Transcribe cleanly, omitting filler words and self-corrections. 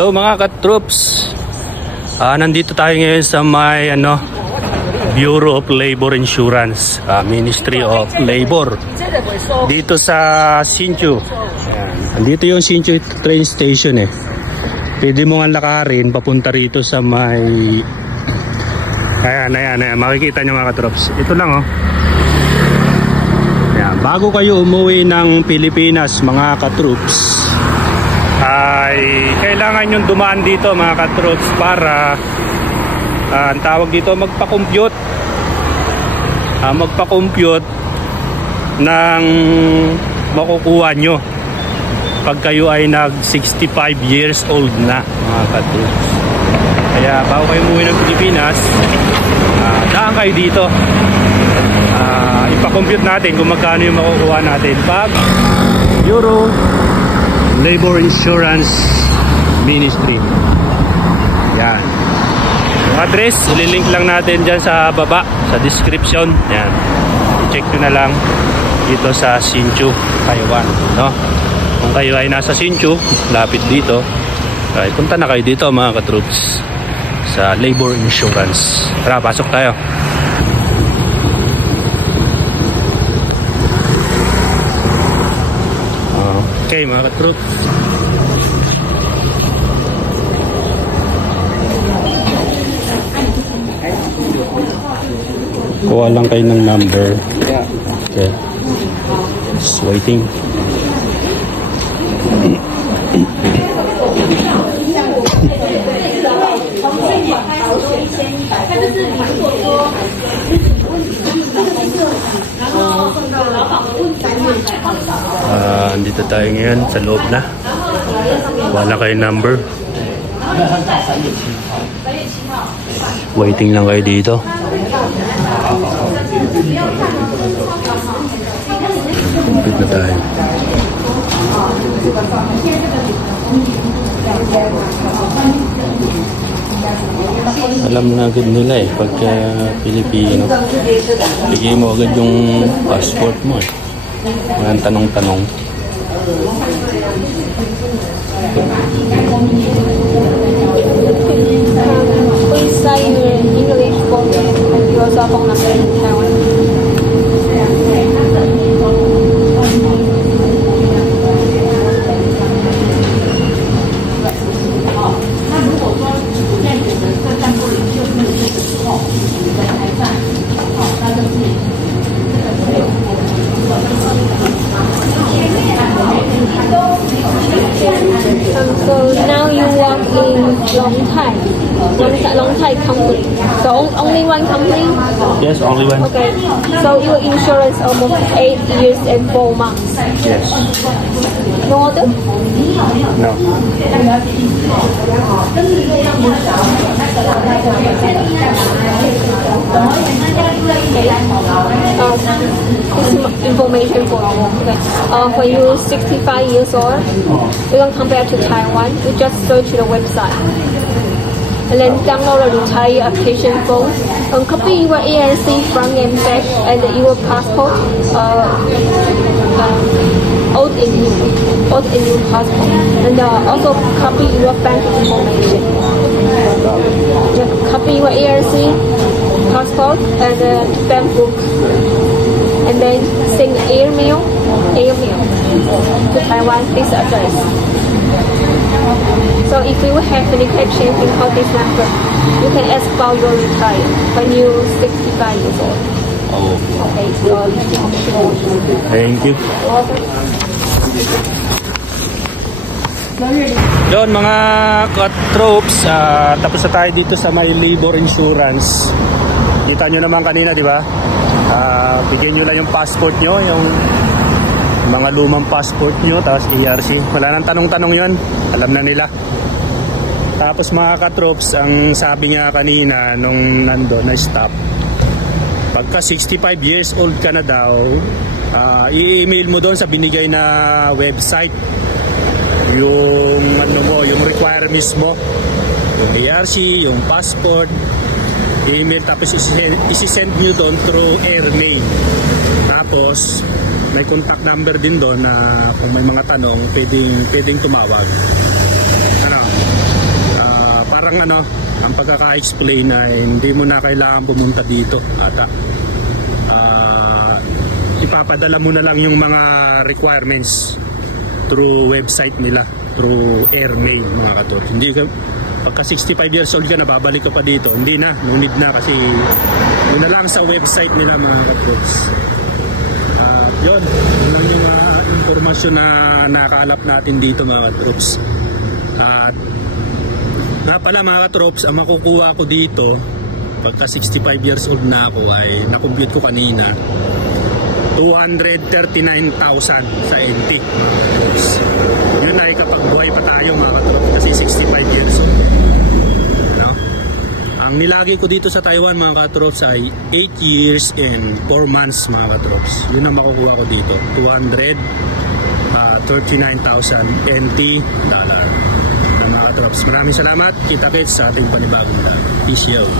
Hello mga ka-troops. Nandito tayo ngayon sa may Bureau of Labor Insurance, Ministry of Labor. Dito sa Hsinchu. Nandito yung Hsinchu train station eh. Pwede mo nga lakarin papunta rito sa may ayan. Makikita nyo mga ka-troops. Ito lang oh. Ayan. Bago kayo umuwi ng Pilipinas mga ka-troops, ay kailangan yung dumaan dito mga ka-troops para ang tawag dito magpa-compute ng makukuha nyo pag kayo ay nag 65 years old na mga ka-troops. Kaya bago kayo umuwi ng Pilipinas, daan kayo dito, ipa-compute natin kung magkano yung makukuha natin pag Bureau Labor Insurance Ministry. Yan. Yung address, ililink lang natin dyan sa baba, sa description. Yan. I-check nyo na lang dito sa Hsinchu, Taiwan. No? Kung kayo ay nasa Hsinchu, lapit dito, ay punta na kayo dito mga ka-troops sa Labor Insurance. Tara, pasok tayo. Okay mga ka-troops. Kuha lang kayo ng number. Okay. Just waiting. Dito tayo ngayon sa loob na. Wala kayo number. Waiting lang kayo dito. Complete na tayo. Alam na agad nila eh pagka Pilipino. Bigay mo agad yung passport mo eh. Walang tanong-tanong. Please say your English for me and your cell phone number in Taiwan. So now you work in Long Thai company. So only one company? Yes, only one. Okay. So your insurance almost 8 years and 4 months. Yes. No other? No. This information for you. Okay. For you 65 years old, you can compare to Taiwan. You just search the website. And then download the entire application form and copy your ANC front and back and your passport, old and new passport, and also copy your bank information. Copy your ANC, passport, and bank book, and then send email to Taiwan this address. So if you have any question, you can call this number. You can ask about your retire when you're 65 years old. Oh. Okay, so Thank you. Yun mga ka-troops, tapos na tayo dito sa may labor insurance. Kita nyo naman kanina, di ba? Bigyan nyo lang yung passport nyo, yung mga lumang passport nyo, tapos ERC. Wala nang tanong-tanong yun, alam na nila. Tapos mga ka-troops, ang sabi nga kanina nung nandun na stop, pagka 65 years old ka na daw, i-email mo doon sa binigay na website yung yung requirements mo, yung ERC, yung passport, email, tapos isi-send nyo doon through airmail. Tapos may contact number din doon na kung may mga tanong pwedeng tumawag. parang ano, ang pagkaka-explain ay hindi mo na kailangan pumunta dito ata. Ipapadala mo na lang yung mga requirements through website nila, through airmail mga katrops. Hindi ka, pagka 65 years old ka na, babalik ka pa dito. Hindi na, no need na kasi yun na lang sa website nila mga katrops. Yun lang yung informasyon na nakakalap natin dito mga katrops. At nga pala mga katrops, ang makukuha ko dito pagka 65 years old na ako ay nakompute ko kanina 239,000 sa NT mga katrops. Yun ay kapag buhay pa tayo mga katrops kasi 65 years old. Ang nilagi ko dito sa Taiwan mga katrops ay 8 years and 4 months mga katrops. Yun ang makukuha ko dito, 239,000 NT dollar. Mga katrops, maraming salamat. Kita-kits sa ating panibagong vlog. Peace out.